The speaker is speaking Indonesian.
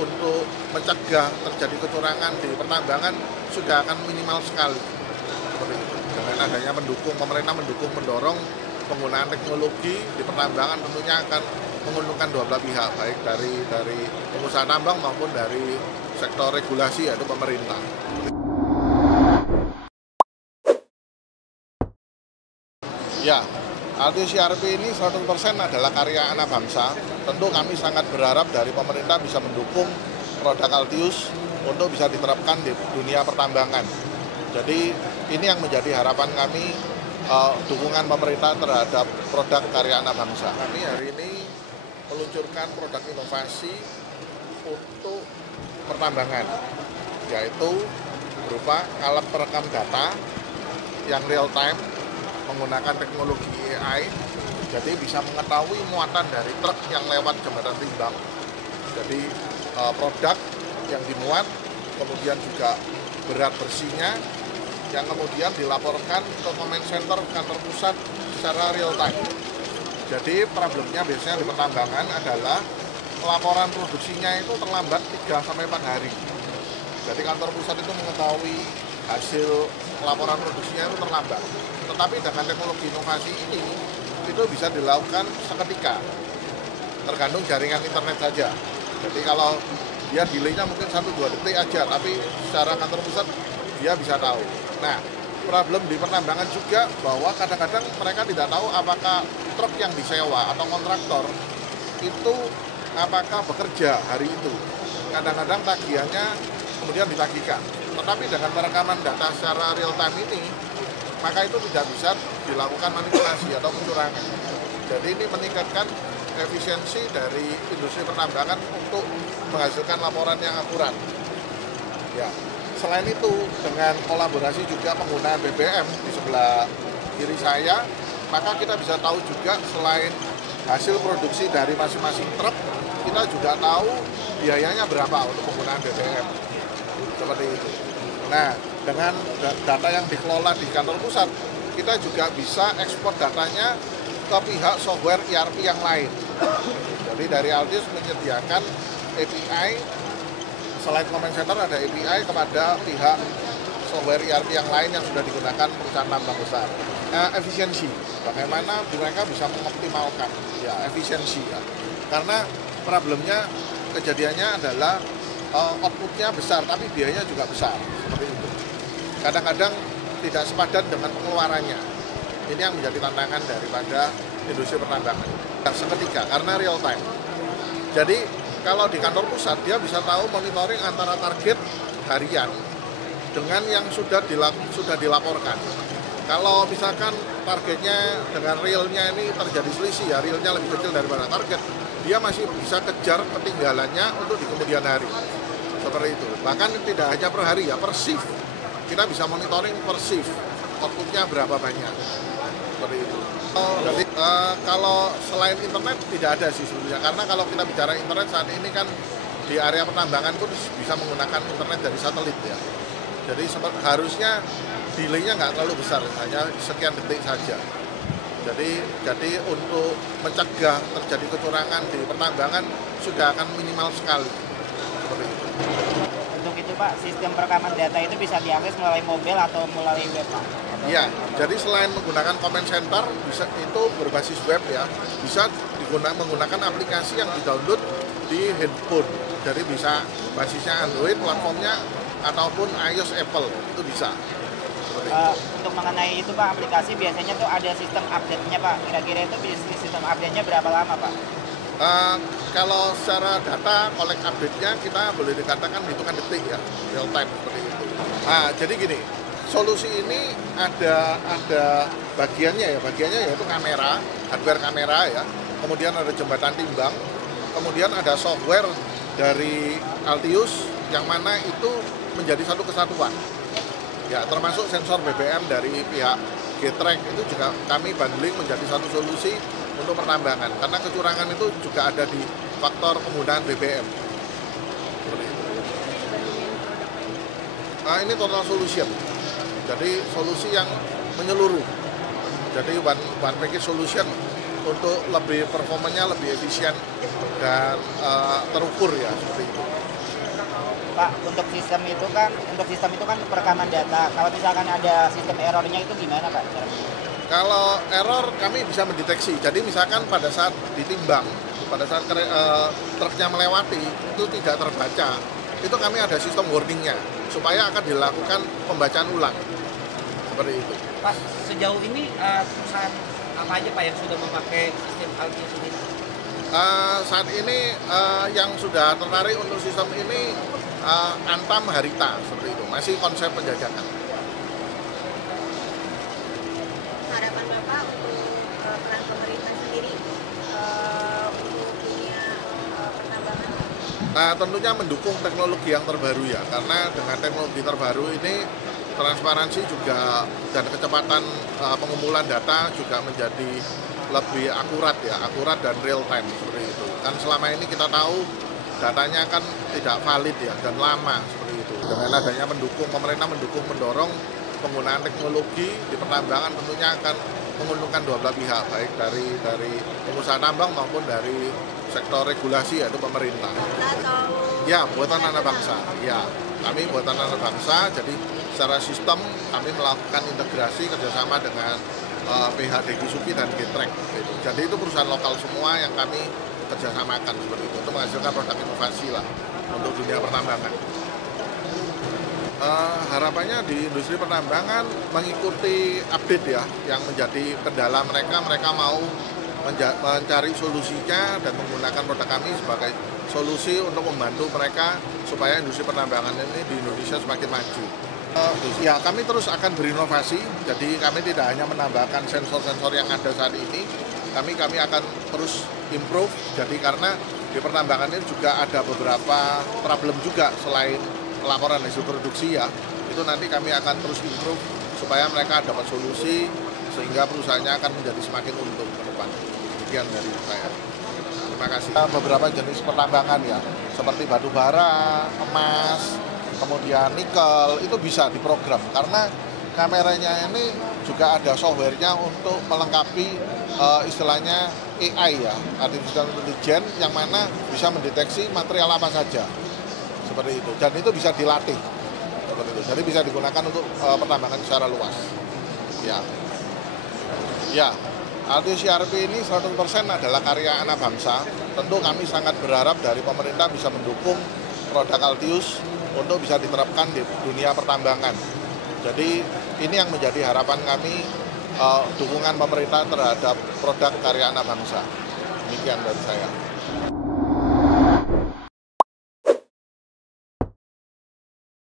untuk mencegah terjadi kecurangan di pertambangan sudah akan minimal sekali. Seperti itu. Dengan adanya pemerintah mendorong penggunaan teknologi di pertambangan tentunya akan menguntungkan dua belah pihak, baik dari pengusaha tambang maupun dari sektor regulasi yaitu pemerintah. Ya, Altius ERP ini 100% adalah karya anak bangsa. Tentu kami sangat berharap dari pemerintah bisa mendukung produk Altius untuk bisa diterapkan di dunia pertambangan. Jadi ini yang menjadi harapan kami, dukungan pemerintah terhadap produk karya anak bangsa. Kami hari ini meluncurkan produk inovasi untuk pertambangan, yaitu berupa alat perekam data yang real time menggunakan teknologi AI, jadi bisa mengetahui muatan dari truk yang lewat jembatan timbang. Jadi produk yang dimuat, kemudian juga berat bersihnya, yang kemudian dilaporkan ke comment center kantor pusat secara real time. Jadi problemnya biasanya di pertambangan adalah laporan produksinya itu terlambat 3-4 hari. Jadi kantor pusat itu mengetahui hasil laporan produksinya itu terlambat. Tetapi dengan teknologi inovasi ini, itu bisa dilakukan seketika, tergantung jaringan internet saja. Jadi kalau dia delay-nya mungkin 1-2 detik aja, tapi secara kantor pusat dia bisa tahu. Nah, problem di pertambangan juga bahwa kadang-kadang mereka tidak tahu apakah truk yang disewa atau kontraktor itu apakah bekerja hari itu. Kadang-kadang tagihannya kemudian ditagihkan. Tetapi dengan perekaman data secara real time ini, maka itu tidak bisa dilakukan manipulasi atau kecurangan. Jadi ini meningkatkan efisiensi dari industri pertambangan untuk menghasilkan laporan yang akurat. Ya, selain itu dengan kolaborasi juga penggunaan BBM di sebelah kiri saya, maka kita bisa tahu juga selain hasil produksi dari masing-masing truk, kita juga tahu biayanya berapa untuk penggunaan BBM. Seperti itu. Nah, dengan data yang dikelola di kantor pusat, kita juga bisa ekspor datanya ke pihak software ERP yang lain. Jadi dari Altius menyediakan API, selain comment center ada API kepada pihak software ERP yang lain yang sudah digunakan perusahaan tambang besar. Efisiensi, bagaimana mereka bisa mengoptimalkan ya efisiensi ya. Karena problemnya kejadiannya adalah outputnya besar, tapi biayanya juga besar, seperti itu. Kadang-kadang tidak sepadan dengan pengeluarannya. Ini yang menjadi tantangan daripada industri pertambangan. Seketika, karena real time. Jadi, kalau di kantor pusat, dia bisa tahu monitoring antara target harian dengan yang sudah dilaporkan. Kalau misalkan targetnya dengan realnya ini terjadi selisih, ya realnya lebih kecil daripada target, dia masih bisa kejar ketinggalannya untuk di kemudian hari. Seperti itu. Bahkan tidak hanya per hari ya, per shift. Kita bisa monitoring per shift. Outputnya berapa banyak. Seperti itu. Jadi kalau selain internet tidak ada sih sebetulnya. Karena kalau kita bicara internet saat ini kan di area pertambangan pun bisa menggunakan internet dari satelit ya. Jadi harusnya delay-nya nggak terlalu besar, hanya sekian detik saja. Jadi untuk mencegah terjadi kecurangan di pertambangan sudah akan minimal sekali. Seperti itu. Untuk itu Pak, sistem perekaman data itu bisa diakses melalui mobil atau melalui web Pak? Iya, jadi selain menggunakan comment center, bisa itu berbasis web ya, bisa menggunakan aplikasi yang di-download di handphone. Jadi bisa basisnya Android platformnya ataupun iOS Apple, itu bisa. Untuk mengenai itu Pak, aplikasi biasanya tuh ada sistem update-nya Pak. Kira-kira itu sistem update-nya berapa lama Pak? Kalau secara data collect update-nya kita boleh dikatakan hitungan detik ya, real time seperti itu. Jadi gini, solusi ini ada bagiannya yaitu kamera, hardware kamera ya, kemudian ada jembatan timbang, kemudian ada software dari Altius yang mana itu menjadi satu kesatuan. Ya, termasuk sensor BBM dari pihak Getrek itu juga kami bundling menjadi satu solusi untuk pertambangan, karena kecurangan itu juga ada di faktor penggunaan BBM. Seperti itu. Ini total solution, jadi solusi yang menyeluruh. Jadi one package solution untuk lebih performanya lebih efisien dan terukur ya seperti itu. Pak, untuk sistem itu kan perekaman data. Kalau misalkan ada sistem errornya itu gimana Pak? Kalau error kami bisa mendeteksi. Jadi misalkan pada saat ditimbang, pada saat truknya melewati itu tidak terbaca, itu kami ada sistem warningnya supaya akan dilakukan pembacaan ulang. Seperti itu. Pak, sejauh ini perusahaan apa aja Pak yang sudah memakai sistem Altius ini? Saat ini yang sudah tertarik untuk sistem ini Antam Harita, seperti itu. Masih konsep penjajakan. Harapan Bapak untuk peran pemerintah sendiri untuk dunia pertambangan? Nah, tentunya mendukung teknologi yang terbaru ya, karena dengan teknologi terbaru ini transparansi juga dan kecepatan pengumpulan data juga menjadi lebih akurat dan real time seperti itu. Kan selama ini kita tahu datanya kan tidak valid ya dan lama seperti itu. Dengan adanya pemerintah mendorong penggunaan teknologi di pertambangan tentunya akan menguntungkan dua belah pihak, baik dari pengusaha tambang maupun dari sektor regulasi yaitu pemerintah. Ya, buatan anak bangsa. Ya, kami buatan anak bangsa. Jadi secara sistem kami melakukan integrasi kerjasama dengan PH Degisuki dan Getrek. Gitu. Jadi itu perusahaan lokal semua yang kami kerjasamakan seperti itu untuk menghasilkan produk inovasi lah untuk dunia pertambangan. Harapannya di industri pertambangan mengikuti update ya, yang menjadi kendala mereka mau mencari solusinya dan menggunakan produk kami sebagai solusi untuk membantu mereka supaya industri pertambangan ini di Indonesia semakin maju. Ya, kami terus akan berinovasi, jadi kami tidak hanya menambahkan sensor-sensor yang ada saat ini, kami akan terus improve, jadi karena di pertambangan ini juga ada beberapa problem juga selain laporan hasil produksi ya, itu nanti kami akan terus improve supaya mereka dapat solusi sehingga perusahaannya akan menjadi semakin untung ke depan. Demikian dari saya. Terima kasih. Beberapa jenis pertambangan ya, seperti batu bara, emas, kemudian nikel, itu bisa diprogram karena kameranya ini juga ada softwarenya untuk melengkapi istilahnya AI ya, Artificial Intelligence, yang mana bisa mendeteksi material apa saja. Seperti itu, dan itu bisa dilatih seperti itu, jadi bisa digunakan untuk pertambangan secara luas ya. Altius ERP ini 100% adalah karya anak bangsa. Tentu kami sangat berharap dari pemerintah bisa mendukung produk Altius untuk bisa diterapkan di dunia pertambangan. Jadi ini yang menjadi harapan kami, dukungan pemerintah terhadap produk karya anak bangsa. Demikian dari saya.